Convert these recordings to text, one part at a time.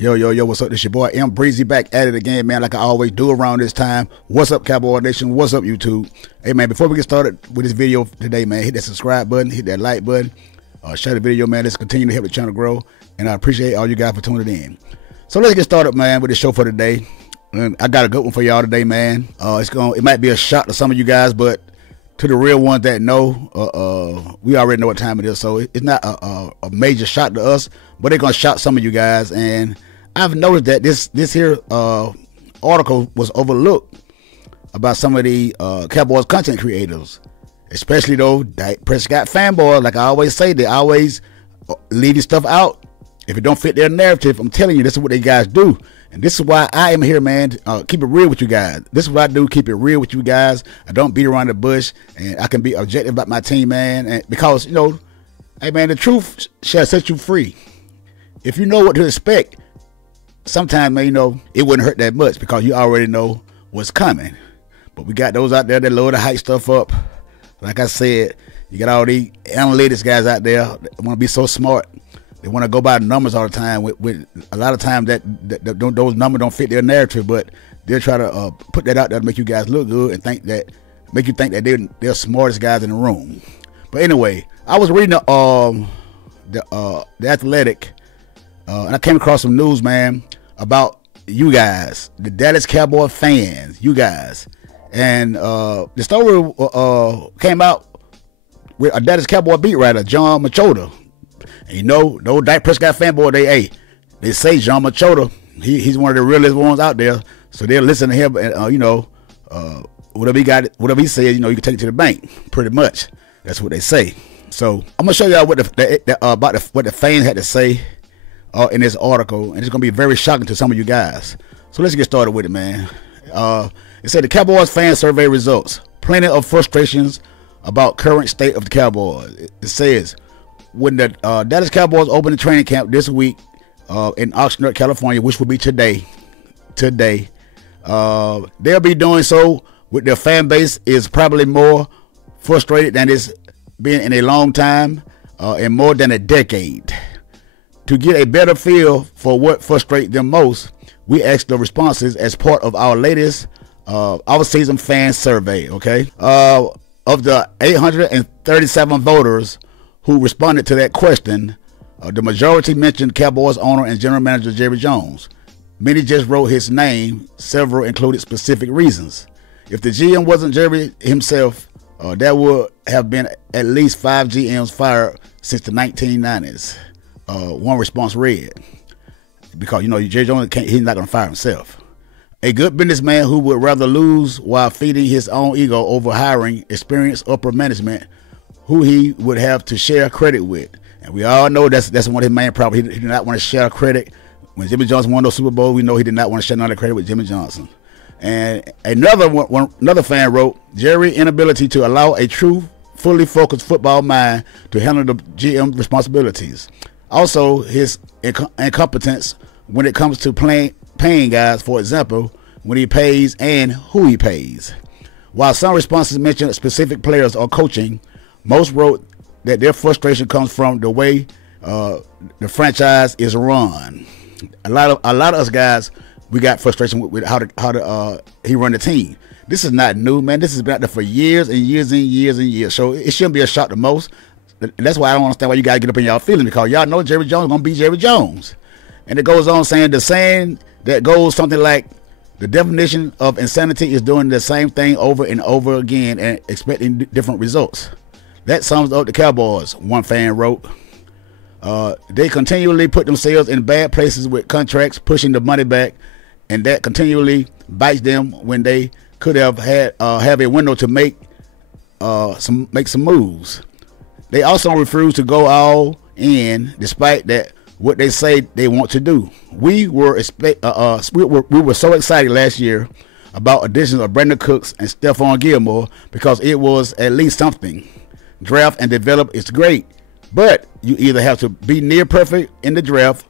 Yo, yo, yo, what's up? This your boy M Breezy back at it again, man, like I always do around this time. What's up, Cowboy Nation? What's up, YouTube? Hey, man, before we get started with this video today, man, hit that subscribe button, hit that like button, share the video, man. Let's continue to help the channel grow, and I appreciate all you guys for tuning in. So let's get started, man, with the show for today. And I got a good one for y'all today, man. It might be a shock to some of you guys, but to the real ones that know, we already know what time it is, so it's not a major shock to us, but it's gonna shock some of you guys. And I've noticed that this here article was overlooked about some of the Cowboys content creators, especially though Dak Prescott fanboy. Like I always say, they always leave this stuff out if it don't fit their narrative. I'm telling you, this is what they guys do, and this is why I am here, man. Keep it real with you guys. This is what I do. Keep it real with you guys. I don't beat around the bush, and I can be objective about my team, man. And because hey, man, the truth shall set you free. If you know what to expect, sometimes, man, it wouldn't hurt that much because you already know what's coming. But we got those out there that love to hype stuff up. Like I said, you got all these analytics guys out there that want to be so smart. They want to go by numbers all the time. With a lot of times that those numbers don't fit their narrative, but they'll try to put that out there to make you guys look good and make you think that they're the smartest guys in the room. But anyway, I was reading the Athletic, and I came across some news, man, about you guys, the Dallas Cowboy fans, you guys. And the story came out with a Dallas Cowboy beat writer, John Machota. And no Dak Prescott fanboy, they say John Machota, he's one of the realest ones out there. So they'll listen to him, and whatever he says, you can take it to the bank. Pretty much, that's what they say. So I'm gonna show y'all what what the fans had to say in this article, and it's gonna be very shocking to some of you guys. So let's get started with it, man. It said the Cowboys fan survey results. Plenty of frustrations about current state of the Cowboys. It says when the Dallas Cowboys open the training camp this week in Oxnard, California, which will be today, they'll be doing so with their fan base is probably more frustrated than it's been in a long time, in more than a decade. To get a better feel for what frustrates them most, we asked the responses as part of our latest our season fan survey. Okay, of the 837 voters who responded to that question, the majority mentioned Cowboys owner and general manager Jerry Jones. Many just wrote his name. Several included specific reasons. If the GM wasn't Jerry himself, there would have been at least 5 GMs fired since the 1990s. One response read, because Jerry Jones he's not going to fire himself. A good businessman who would rather lose while feeding his own ego over hiring experienced upper management who he would have to share credit with. And we all know that's one of his main problems. He did not want to share credit. When Jimmy Johnson won those Super Bowl, we know he did not want to share none of the credit with Jimmy Johnson. And another fan wrote, Jerry's inability to allow a true, fully focused football mind to handle the GM responsibilities. Also, his incompetence when it comes to paying guys, for example, when he pays and who he pays. While some responses mentioned specific players or coaching, most wrote that their frustration comes from the way the franchise is run. A lot of us guys, we got frustration with how he run the team. This is not new, man. This has been out there for years and years and years and years. So it shouldn't be a shock to most. That's why I don't understand why you guys get up in y'all feelings, because y'all know Jerry Jones is gonna be Jerry Jones. And it goes on saying the saying that goes something like, the definition of insanity is doing the same thing over and over again and expecting different results. That sums up the Cowboys, one fan wrote. They continually put themselves in bad places with contracts, pushing the money back, and that continually bites them when they could have a window to make some moves. They also refuse to go all in, despite that what they say they want to do. We were so excited last year about additions of Brandon Cooks and Stephon Gilmore because it was at least something. Draft and develop is great, but you either have to be near perfect in the draft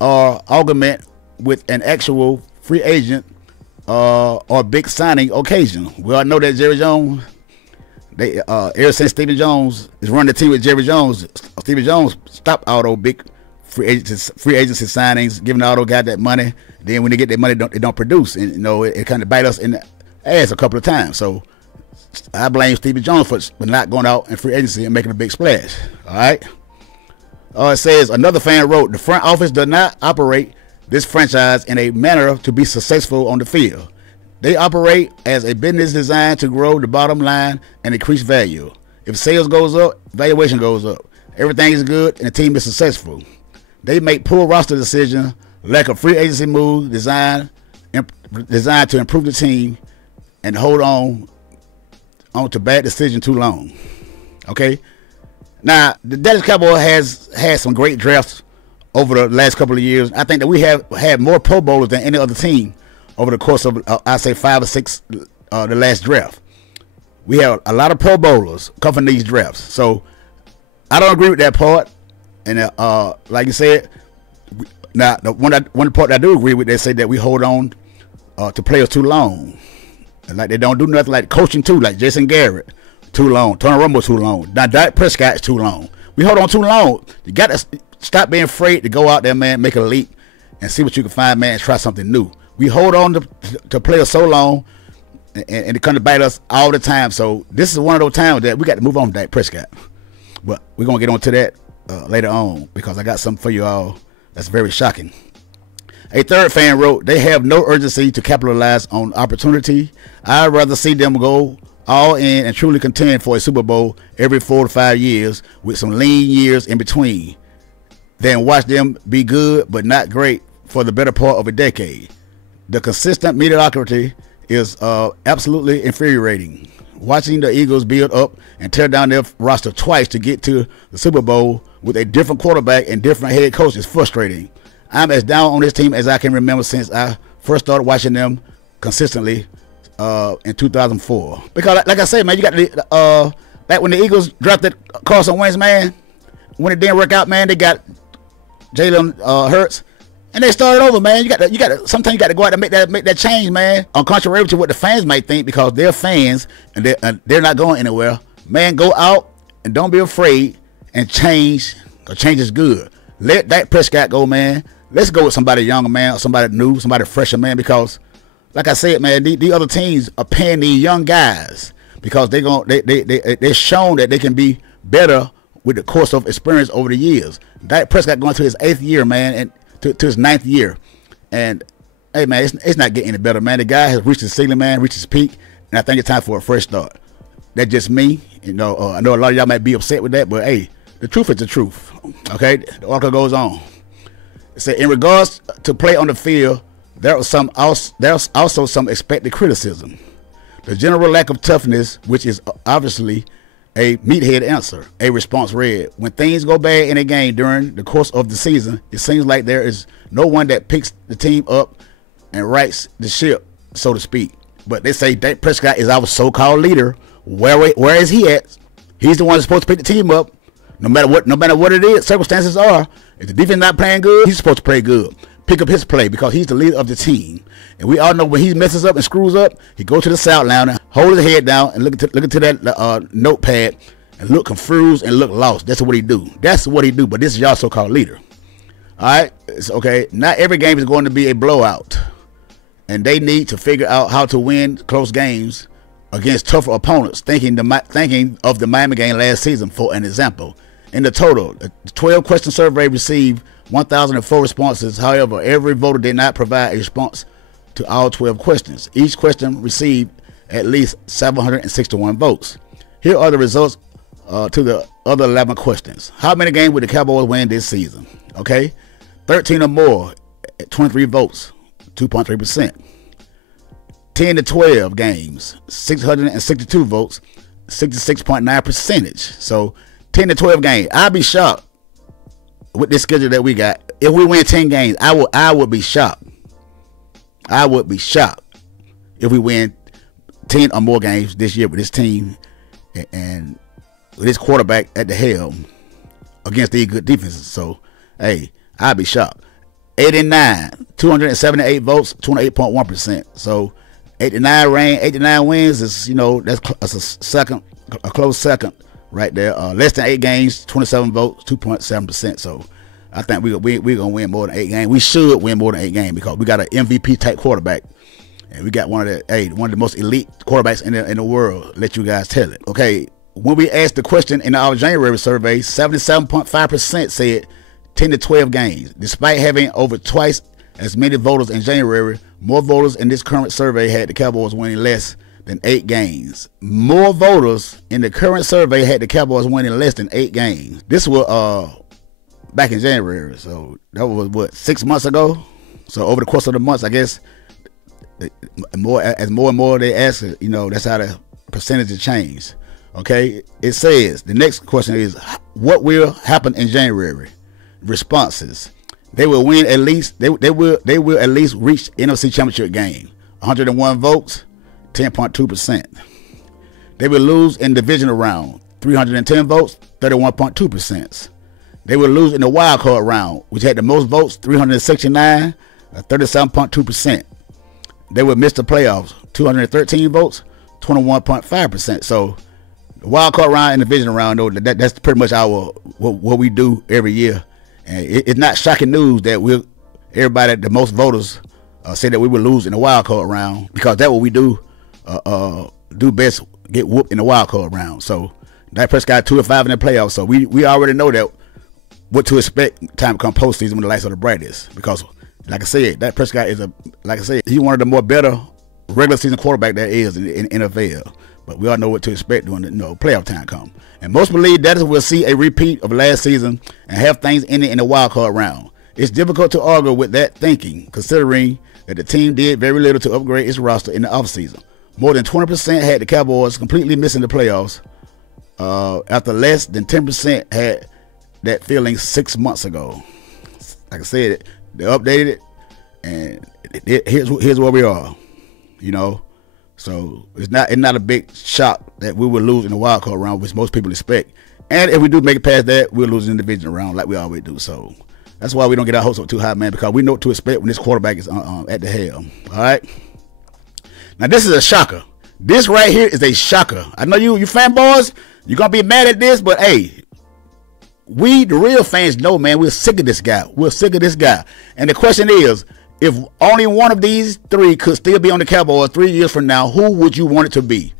or augment with an actual free agent or big signing occasion. We all know that Jerry Jones, ever since Stephen Jones is running the team with Jerry Jones, Stephen Jones stopped all those big free agency signings, giving all those guys that money. Then when they get their money, they don't produce, and it kind of bite us in the ass a couple of times. So I blame Stevie Jones for not going out in free agency and making a big splash. All right. It says, another fan wrote, the front office does not operate this franchise in a manner to be successful on the field. They operate as a business designed to grow the bottom line and increase value. If sales goes up, valuation goes up. Everything is good and the team is successful. They make poor roster decisions, lack of free agency moves designed to improve the team, and hold on to bad decisions too long. Okay? Now, the Dallas Cowboys has had some great drafts over the last couple of years. I think that we have had more Pro Bowlers than any other team over the course of, I say, 5 or 6, the last draft. We have a lot of Pro Bowlers covering these drafts. So, I don't agree with that part. And like you said, now the one part I do agree with, they say that we hold on to players too long. Like they don't do nothing, like coaching too, like Jason Garrett. Too long. Tony Romo too long. Now Dak Prescott's too long. We hold on too long. You got to stop being afraid to go out there, man, make a leap, and see what you can find, man, and try something new. We hold on to players so long, and it come to bite us all the time. So this is one of those times that we got to move on to Dak Prescott. But we're going to get on to that later on, because I got something for you all that's very shocking. A third fan wrote, they have no urgency to capitalize on opportunity. I'd rather see them go all in and truly contend for a Super Bowl every 4 to 5 years with some lean years in between than watch them be good but not great for the better part of a decade. The consistent mediocrity is absolutely infuriating. Watching the Eagles build up and tear down their roster twice to get to the Super Bowl with a different quarterback and different head coach is frustrating. I'm as down on this team as I can remember since I first started watching them consistently in 2004. Because like I say, man, you got the like when the Eagles drafted Carson Wentz, man, when it didn't work out, man, they got Jalen Hurts, and they started over, man. You got to sometimes you got to go out and make that change, man. On contrary to what the fans might think, because they're fans and they're not going anywhere. Man, go out and don't be afraid and change. Cause change is good. Let Dak Prescott go, man. Let's go with somebody younger, man, or somebody new, somebody fresher, man, because like I said, man, the other teams are paying these young guys because they're shown that they can be better with the course of experience over the years. Dak Prescott going to his 8th year, man, and to his 9th year. And, hey, man, it's not getting any better, man. The guy has reached his ceiling, man, reached his peak, and I think it's time for a fresh start. That's just me. I know a lot of y'all might be upset with that, but, hey, the truth is the truth, okay? The article goes on. It said, in regards to play on the field, there's also some expected criticism. The general lack of toughness, which is obviously a meathead answer. A response read, when things go bad in a game during the course of the season, it seems like there is no one that picks the team up and rights the ship, so to speak. But they say Dak Prescott is our so-called leader. Where is he at? He's the one that's supposed to pick the team up. No matter what it is, circumstances are. If the defense not playing good, he's supposed to play good. Pick up his play because he's the leader of the team. And we all know when he messes up and screws up, he goes to the sideline, hold his head down, and look into that notepad and look confused and look lost. That's what he do. That's what he do. But this is y'all so-called leader. All right? It's okay. Not every game is going to be a blowout. And they need to figure out how to win close games against tougher opponents, thinking of the Miami game last season, for an example. In the total, the 12-question survey received 1,004 responses. However, every voter did not provide a response to all 12 questions. Each question received at least 761 votes. Here are the results to the other 11 questions. How many games would the Cowboys win this season? Okay, 13 or more at 23 votes, 2.3%. 10 to 12 games, 662 votes, 66.9 percentage. So 10 to 12 games. I'd be shocked with this schedule that we got. If we win 10 games, I would be shocked. I would be shocked if we win 10 or more games this year with this team and with this quarterback at the helm against these good defenses. So, hey, I'd be shocked. 89, 278 votes, 28.1%. So, 89 wins is, that's a close second right there. Less than 8 games, 27 votes, 2.7%. So, I think we gonna win more than 8 games. We should win more than 8 games because we got an MVP type quarterback, and we got one of the most elite quarterbacks in the world. Let you guys tell it. Okay, when we asked the question in our January survey, 77.5% said 10 to 12 games. Despite having over twice as many voters in January, more voters in this current survey had the Cowboys winning less than 8 games. More voters in the current survey had the Cowboys winning less than 8 games. This was back in January, so that was what, 6 months ago. So over the course of the months, I guess more and more they ask it, that's how the percentages change. Okay, it says the next question is, what will happen in January? Responses: they will win at least. They will at least reach NFC Championship game. 101 votes, 10.2%. They will lose in divisional round. 310 votes, 31.2%. They will lose in the wild card round, which had the most votes, 369, 37.2%. They will miss the playoffs, 213 votes, 21.5%. So the wild card round and the divisional round, though, that's pretty much what we do every year. And it's not shocking news that everybody, the most voters, say that we will lose in the wild card round, because that's what we do best, get whooped in the wild card round. So Dak Prescott 2-5 in the playoffs. So we already know that what to expect time to come postseason when the lights are the brightest. Because like I said, Dak Prescott is he's one of the more better regular season quarterback there is in the NFL. But we all know what to expect when the playoff time come. And most believe that we'll see a repeat of last season and have things ending in the wild card round. It's difficult to argue with that thinking, considering that the team did very little to upgrade its roster in the offseason. More than 20% had the Cowboys completely missing the playoffs, after less than 10% had that feeling 6 months ago. Like I said, they updated it, and here's where we are. So it's not a big shock that we will lose in the wild card round, which most people expect. And if we do make it past that, we'll lose in the division round like we always do. So that's why we don't get our hopes up too high, man, because we know what to expect when this quarterback is at the helm. All right. Now this is a shocker. This right here is a shocker. I know you fanboys, you're gonna be mad at this, but hey, we the real fans know, man, we're sick of this guy. We're sick of this guy. And the question is, if only one of these 3 could still be on the Cowboys 3 years from now, who would you want it to be?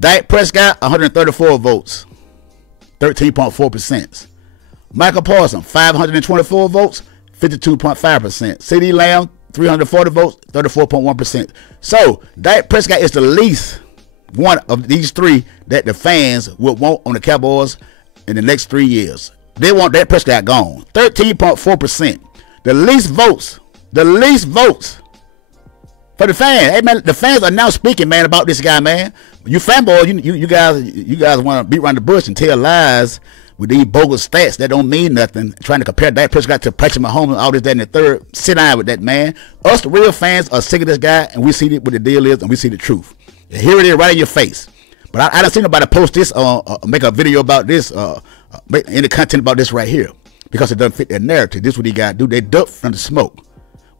Dak Prescott, 134 votes, 13.4%. Michael Parsons, 524 votes, 52.5%. CeeDee Lamb, 340 votes, 34.1%. So Dak Prescott is the least one of these 3 that the fans would want on the Cowboys in the next 3 years. They want Dak Prescott gone. 13.4%. The least votes for the fans. Hey man, the fans are now speaking, man, about this guy, man. You fanboys, you guys want to beat around the bush and tell lies with these bogus stats that don't mean nothing, trying to compare Dak Prescott to Patrick Mahomes and all this, that, and the third. Sit down with that, man. Us, the real fans, are sick of this guy, and we see what the deal is, and we see the truth. And here it is right in your face. But I don't see nobody post this, make a video about this, make any content about this right here, because it doesn't fit their narrative. This is what he got to do. They duck from the smoke,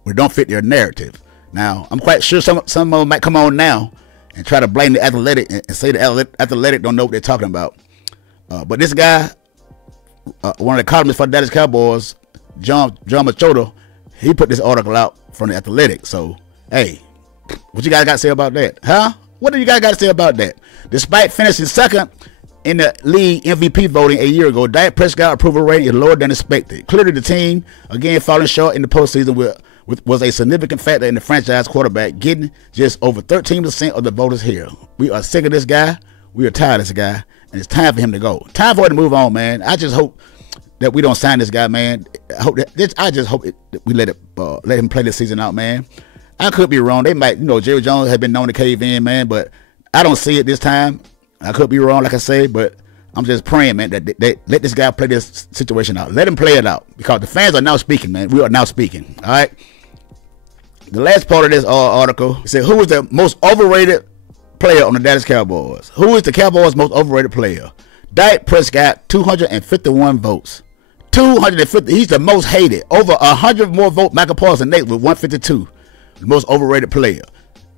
but it don't fit their narrative. Now, I'm quite sure some of them might come on now and try to blame the Athletic and say the Athletic don't know what they're talking about. But this guy, one of the columnists for the Dallas Cowboys, John Machado, he put this article out from the Athletic. So, hey, what you guys got to say about that? Huh? What do you guys got to say about that? Despite finishing second in the league MVP voting a year ago, Dak Prescott approval rating is lower than expected. Clearly, the team, again, falling short in the postseason was a significant factor in the franchise quarterback getting just over 13% of the voters here. We are sick of this guy. We are tired of this guy. And it's time for him to go. Time for him to move on, man. I just hope that we don't sign this guy, man. I just hope that we let him play this season out, man. I could be wrong. They might, Jerry Jones has been known to cave in, man, but I don't see it this time. I could be wrong, like I say, but I'm just praying, man, that they let this guy play this situation out. Let him play it out, because the fans are now speaking, man. We are now speaking, all right? The last part of this article, it said, who is the most overrated player on the Dallas Cowboys? Who is the Cowboys' most overrated player? Dak Prescott, 251 votes. 250. He's the most hated. Over 100 more votes. Michael Parsons next with 152. The most overrated player.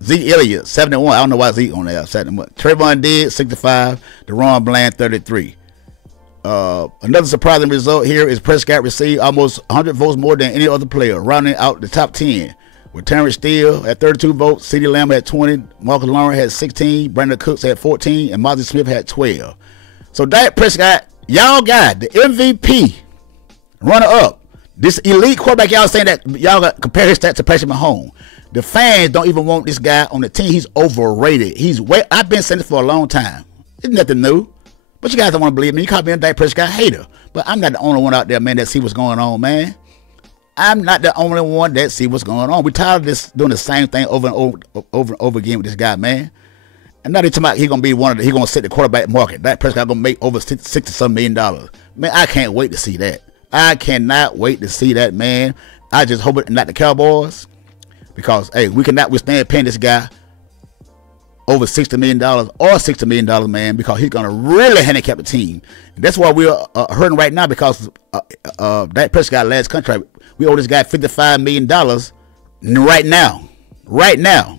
Zeke Elliott, 71. I don't know why Zeke on there. 71. Trayvon Diggs, 65. Deron Bland, 33. Another surprising result here is Prescott received almost 100 votes more than any other player, rounding out the top 10. With Terrence Steele at 32 votes, CeeDee Lamb had 20, Marcus Lawrence had 16, Brandon Cooks had 14, and Mozzie Smith had 12. So Dak Prescott, y'all got the MVP, runner-up. This elite quarterback, y'all saying that y'all got compare his stats to Patrick Mahomes. The fans don't even want this guy on the team. He's overrated. I've been saying this for a long time. It's nothing new. But you guys don't want to believe me. You call me a Dak Prescott hater. But I'm not the only one out there, man, that see what's going on, man. I'm not the only one that see what's going on. We're tired of this doing the same thing over and over again with this guy, man. And now they're talking about he's gonna be he's gonna set the quarterback market. Dak Prescott gonna make over $60-some million. Man, I can't wait to see that. I cannot wait to see that, man. I just hope it's not the Cowboys, because hey, we cannot withstand paying this guy over $60 million or $60 million, man, because he's gonna really handicap the team. And that's why we're hurting right now, because Dak Prescott last contract, we owe this guy $55 million right now.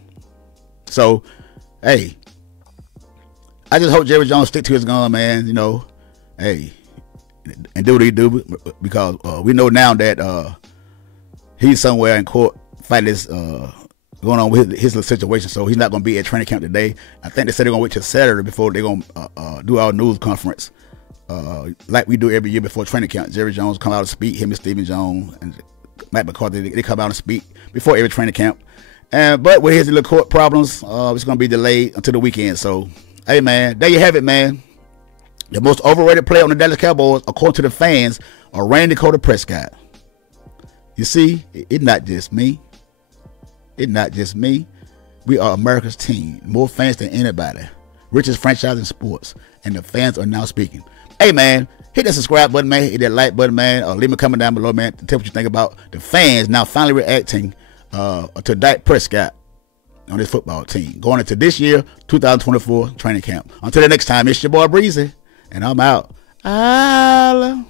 So, hey, I just hope Jerry Jones stick to his gun, man. You know, hey, and do what he do, because we know now that he's somewhere in court fighting this going on with his little situation, so he's not going to be at training camp today. I think they said they're going to wait till Saturday before they're going to do our news conference, like we do every year before training camp. Jerry Jones come out and speak, him and Stephen Jones and Matt McCarthy, they come out and speak before every training camp. But with his little court problems, it's going to be delayed until the weekend. So, hey, man, there you have it, man. The most overrated player on the Dallas Cowboys, according to the fans, are Randy Prescott. You see, it's not just me. It's not just me. We are America's team. More fans than anybody. Richest franchise in sports. And the fans are now speaking. Hey, man, hit that subscribe button, man. Hit that like button, man. Leave me a comment down below, man, to tell what you think about the fans now finally reacting to Dak Prescott on this football team going into this year, 2024 training camp. Until the next time, it's your boy Breezy, and I'm out. Holla.